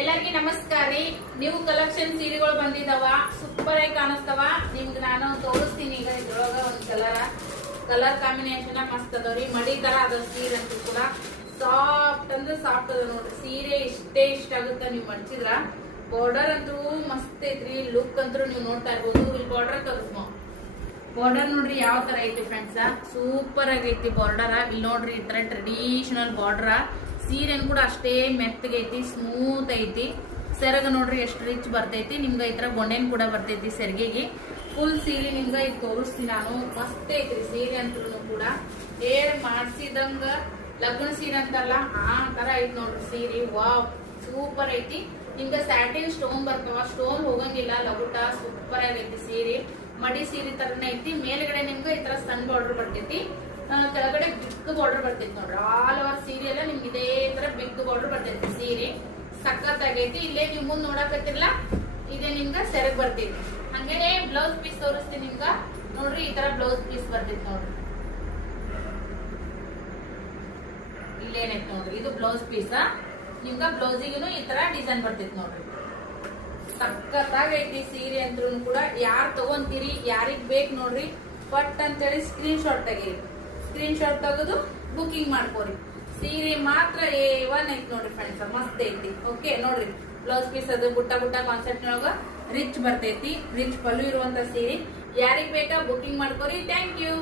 ಎಲ್ಲರಿಗೂ ನಮಸ್ಕಾರ ರೀ. ನೀವು ಕಲೆಕ್ಷನ್ ಸೀರೆಗಳು ಬಂದಿದಾವ, ಸೂಪರ್ ಆಗಿ ಕಾಣಿಸ್ತಾವ. ನಿಮ್ಗೆ ನಾನು ತೋರಿಸ್ತೀನಿ. ಈಗ ಇದ್ರೊಳಗ ಒಂದ್ ಕಲರ್ ಕಾಂಬಿನೇಷನ್ ಮಸ್ತ್ ಅದಾವ್ರಿ. ಮಡಿ ತರ ಅದ ಸೀರೆ ಅಂತೂ ಕೂಡ ಸಾಫ್ಟ್ ಅಂದ್ರೆ ಸಾಫ್ಟ್ ಅದ ನೋಡ್ರಿ. ಸೀರೆ ಇಷ್ಟ ಆಗುತ್ತೆ ನೀವು ಮಡ್ಚಿದ್ರ. ಬಾರ್ಡರ್ ಅಂತೂ ಮಸ್ತ್ ಐತ್ರಿ. ಲುಕ್ ಅಂತೂ ನೀವು ನೋಡ್ತಾ ಇರ್ಬೋದು. ಇಲ್ಲಿ ಬಾರ್ಡರ್ ತೋರಿಸ್ಮೋ. ಬಾರ್ಡರ್ ನೋಡ್ರಿ ಯಾವ ತರ ಐತಿ ಫ್ರೆಂಡ್ಸ್, ಸೂಪರ್ ಆಗೈತಿ ಬಾರ್ಡರ್. ಇಲ್ಲಿ ನೋಡ್ರಿ ಈ ತರ ಟ್ರೆಡಿಷನಲ್ ಬಾರ್ಡರ್. ಸೀರೆನ್ ಕೂಡ ಅಷ್ಟೇ ಮೆತ್ತಗೈತಿ, ಸ್ಮೂತ್ ಐತಿ. ಸೆರಗ ನೋಡ್ರಿ ಎಷ್ಟು ರಿಚ್ ಬರ್ತೈತಿ. ನಿಮ್ಗೆ ಈ ತರ ಗೊಂಡೆನ್ ಕೂಡ ಬರ್ತೈತಿ ಸೆರಗಿಗೆ. ಫುಲ್ ಸೀರೆ ನಿಮ್ಗ ಈಗ ತೋರಿಸ್ತೀನಿ ನಾನು. ಮಸ್ತ್ ಐತ್ರಿ ಸೀರೆ ಅಂತೂ ಕೂಡ. ಹೇರ್ ಮಾಡ್ಸಿದಂಗ ಲಗ್ನ ಸೀರೆ ಅಂತಲ್ಲ ಆ ತರ ಐತಿ ನೋಡ್ರಿ ಸೀರೆ. ವಾವ್, ಸೂಪರ್ ಐತಿ. ನಿಮ್ಗ ಸ್ಯಾಟಿನ್ ಸ್ಟೋನ್ ಬರ್ತಾವ, ಸ್ಟೋನ್ ಹೋಗಂಗಿಲ್ಲ, ಲಗುಟ ಸೂಪರ್ ಆಗೈತಿ ಸೀರೆ. ಮಡಿ ಸೀರೆ ತರನೇ ಐತಿ. ಮೇಲ್ಗಡೆ ನಿಮ್ಗೆ ಈ ತರ ಸಣ್ಣ ಬಾರ್ಡರ್ ಬರ್ತೈತಿ, ಕೆಳಗಡೆ ಬಿಗ್ ಬಾರ್ಡರ್ ಬರ್ತೈತಿ ನೋಡ್ರಿ. ಆಲ್ ಓವರ್ ಸೀರೆ ಎಲ್ಲ ನಿಮ್ಗೆ ಇದೇ ತರ ಬಿಗ್ ಬಾರ್ಡರ್ ಬರ್ತೈತಿ. ಸೀರೆ ಸಖತ್ ಆಗೈತಿ. ಇಲ್ಲೇ ನೀವು ಮುಂದ್ ನೋಡಕತ್ತಿರಲ್ಲ, ಇದೇ ನಿಮ್ಗ ಸೆರಗ್ ಬರ್ತೈತಿ. ಹಂಗೇನೆ ಬ್ಲೌಸ್ ಪೀಸ್ ತೋರಿಸ್ತೀನಿ ನಿಮ್ಗ. ನೋಡ್ರಿ ಈ ತರ ಬ್ಲೌಸ್ ಪೀಸ್ ಬರ್ತೈತಿ ನೋಡ್ರಿ. ಇಲ್ಲೇನೈತಿ ನೋಡ್ರಿ, ಇದು ಬ್ಲೌಸ್ ಪೀಸ್. ನಿಮ್ಗ ಬ್ಲೌಸಿಗೂ ಈ ತರ ಡಿಸೈನ್ ಬರ್ತೈತಿ ನೋಡ್ರಿ. ಸಖತ್ತಾಗೈತಿ ಸೀರೆ ಅಂದ್ರೂ ಕೂಡ. ಯಾರು ತಗೊಂತೀರಿ, ಯಾರಿಗ್ ಬೇಕು ನೋಡ್ರಿ, ಪಟ್ ಅಂತೇಳಿ ಸ್ಕ್ರೀನ್ ಶಾಟ್ ತೆಗೀರಿ. ಸ್ಕ್ರೀನ್ ಶಾಟ್ ತೆಗೆದು ಬುಕಿಂಗ್ ಮಾಡ್ಕೋರಿ. ಸೀರೆ ಮಾತ್ರ A1 ಐತಿ ನೋಡ್ರಿ ಫ್ರೆಂಡ್ಸ್, ಮಸ್ತ್ ಐತಿ. ಓಕೆ ನೋಡ್ರಿ, ಬ್ಲೌಸ್ ಪೀಸ್ ಅದು ಬುಟ್ಟ ಕಾನ್ಸೆಪ್ಟ್ ನೊಳಗ ರಿಚ್ ಬರ್ತೈತಿ. ರಿಚ್ ಪಲ್ಲು ಇರುವಂತ ಸೀರೆ. ಯಾರಿಗ್ ಬೇಕಾ ಬುಕಿಂಗ್ ಮಾಡ್ಕೋರಿ. Thank you.